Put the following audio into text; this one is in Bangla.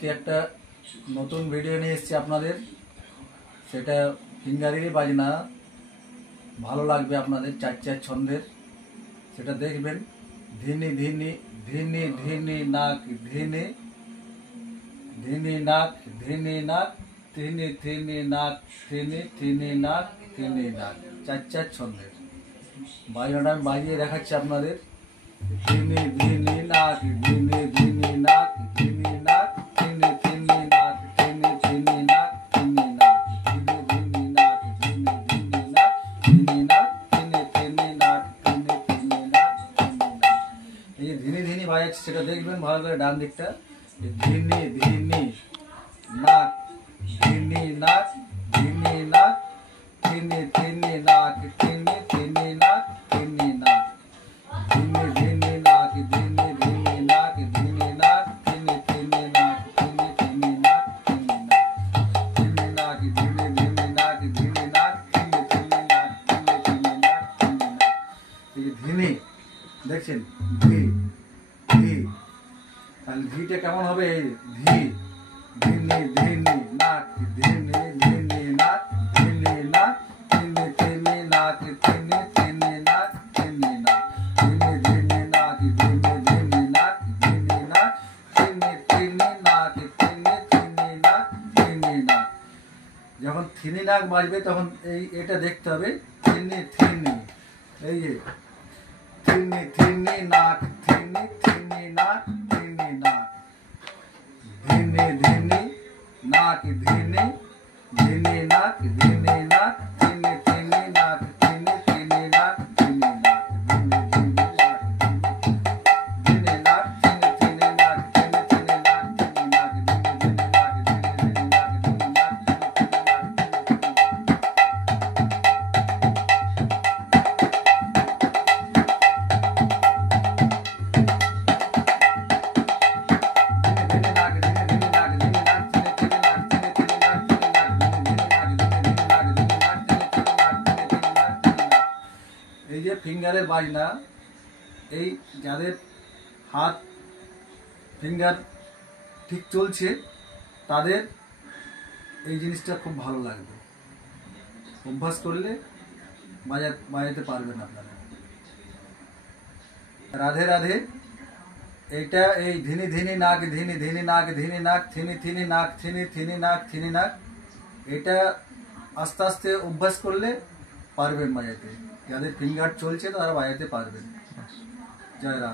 আজকে একটা নতুন ভিডিও নিয়ে এসেছি আপনাদের। সেটা ফিঙ্গারেরই বাজনা, ভালো লাগবে আপনাদের, চার চার ছন্দের। সেটা দেখবেন। ধিনি ধিনি ধিনি ধিনি নাক ধিনি ধিনি নাক ধিনি নাক থিনি থিনি নাক থিনি থিনি নাক থিনি নাক, চার চার ছন্দের। বাজনাটা আমি বাজিয়ে দেখাচ্ছি আপনাদের। ধিনি ধিনি নাক ধিনি ধিনি নাক ধিনি নাক থিনি থিনি নাক থিনি থিনি নাক থিনি নাক ধিনি ধিনি নাক ধিনি ধিনি নাক ধিনি নাক থিনি থিনি নাক ধিনি থিনি নাক থিনি নাক। এই যে ধিনি ধিনি বাজাচ্ছি সেটা দেখবেন ভালো করে, ডান দিকটা। ধিনি ধিনি নাক ধিনি নাক ধিনি নাক থিনি থিনি নাক থিনি থিনি নাক থিনি নাক ধিনি ধিনি নাক ধিনি ধিনি নাক ধিনি নাক থিনি থিনি নাক থিনি থিনি নাক থিনি নাক ধিনি নাক ধিনি ধিনি নাক ধিনি নাক থিনি থিনি নাক থিনি থিনি নাক থিনি নাক। এই যে ধিনি দেখছেন, ধি ধি, তাহলে ধিটা কেমন হবে? ধি ধিনি ধিনি নাক ধিনি ধিনি নাক ধিনি নাক থিনি থিনি নাক থিনি থিনি নাক থিনি নাক ধিনি ধিনি নাক ধিনি ধিনি নাক ধিনি নাক থিনি থিনি নাক থিনি থিনি নাক থিনি নাক। যখন থিনি নাক বাজবে তখন এটা দেখতে হবে, থিনি থিনি, এই যে থিনি থিনি নাক থিনি থিনি নাক থিনি নাক ধিনি ধিনি নাক ধিনি ধিনি নাক ধিনি নাক থিনি থিনি নাক থিনি থিনি নাক থিনি নাক ধিনি ধিনি নাক ধিনি নাক থিনি থিনি নাক থিনি থিনি নাক থিনি নাক ধিনি ধিনি নাক ধিনি ধিনি নাক ধিনি নাক এই যে ফিঙ্গারের বাজনা, এই যাদের হাত ফিঙ্গার ঠিক চলছে তাদের এই জিনিসটা খুব ভালো লাগবে। অভ্যাস করলে বাজাতে পারবেন আপনারা। রাধে রাধে। এইটা এই ধিনি ধিনি নাক ধিনি ধিনি নাক ধিনি নাক থিনি থিনি নাক থিনি থিনি নাক থিনি নাক, এটা আস্তে আস্তে অভ্যাস করলে পারবেন বাজাতে। যাদের ফিঙ্গার চলছে তারা বাজাতে পারবেন। জয় রাধে।